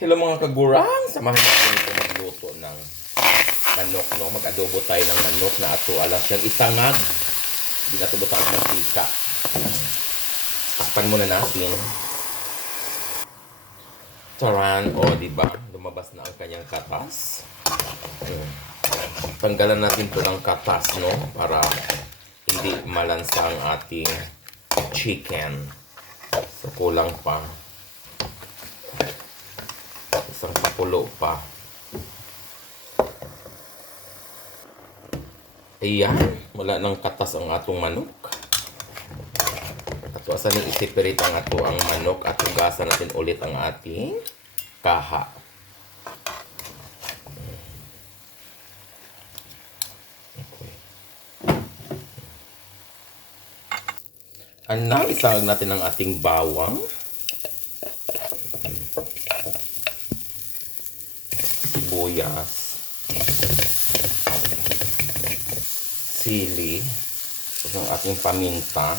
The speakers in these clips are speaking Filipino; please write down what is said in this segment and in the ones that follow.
Hello mga kagurang! Samahan natin ito magluto ng manok, no? Mag-adobo tayo ng manok na ato alam siyang isangag. Hindi na tubutan ng mantika. Takpan muna natin. Taran, diba? Lumabas na ang kanyang katas. Tanggalan natin ito ng katas, no? Para hindi malansa ang ating chicken. So, kulang pa. Isang pakulo pa. Ayan, wala nang katas ang atong manok. Ato asan ni i-separate ang ato ang manok at hugasan natin ulit ang ating kaha. Okay. Isagag natin ang ating bawang. Sibuyas, sili, ang ating paminta.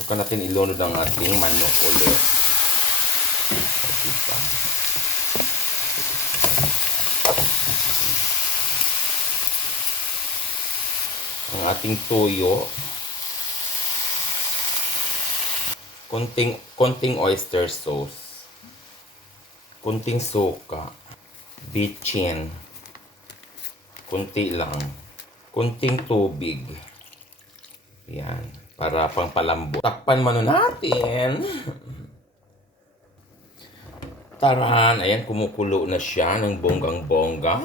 Saka natin ilunod ang ating manok ulit. Diba? Ang ating toyo, konting oyster sauce, konting suka, bitchin, kunti lang, kunting tubig. Yan, para pang palambot. Takpan muna natin. Taran, ayan, kumukulo na siya ng bonggang-bongga.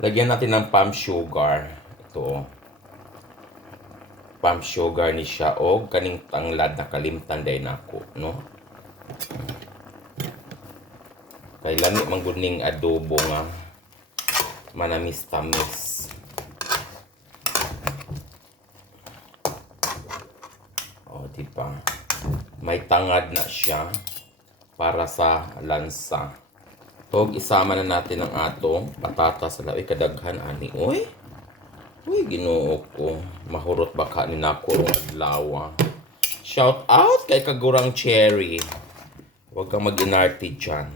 Lagyan natin ng palm sugar. Ito, palm sugar ni siya o kaning tanglad na kalimtan day nako, no? Kay lami mangguning adobo nga manamis-tamis. Diba? May tangad na siya para sa lansa. So, isama na natin ang atong patatas sa lawi kadaghan ani. Uy, Ginoo ko. Mahurot baka ni nako rong adlaw. Shout out kay Kagurang Cherry. Huwag kang mag-inarty dyan.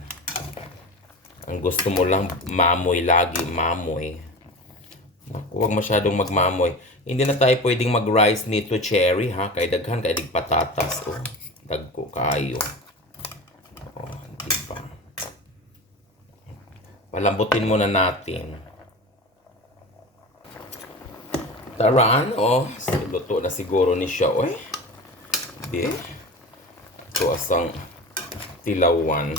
Ang gusto mo lang mamoy lagi, mamoy. Huwag masyadong magmamoy. Hindi na tayo pwedeng mag-rice nito, Cherry, ha? Kay daghan, kay dig patatas. Dagko kayo. Diba? Palambutin muna natin. Taran, luto na siguro ni siya, Di? Ito asang tilawan.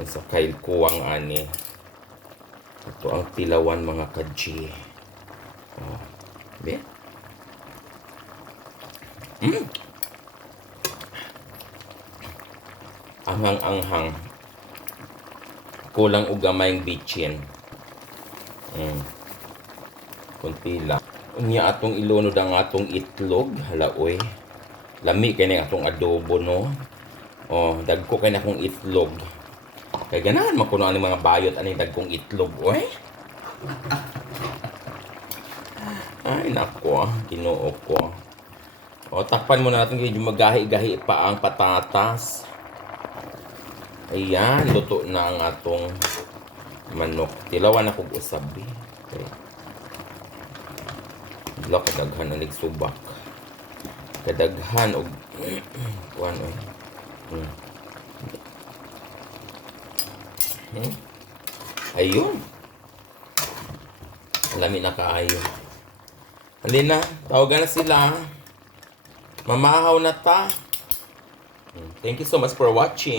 Sa kail kuwang ani. Ito ang tilawan mga kaji. Di? Anghang-anghang. Kulang ugamayng bitchin. Kunti lang. Unya atong ilunod ang atong itlog. Halaoy. Lami kay na atong adobo, no? Dagko kay na akong itlog. Kaya ganahan makuno ang mga bayot aning dagkong itlog, Ay, nako, Ginoo ko. Takpan muna natin kaya magahi-gahi pa ang patatas. Ayan, luto na ang atong manok. Tilawan na kong usabi. Okay. Wala kadaghan na nagsubak. Kadaghan o kuhan, Ayun. Lami na kaayo. Halina, tawagan na sila. Mamahaw na ta. Thank you so much for watching.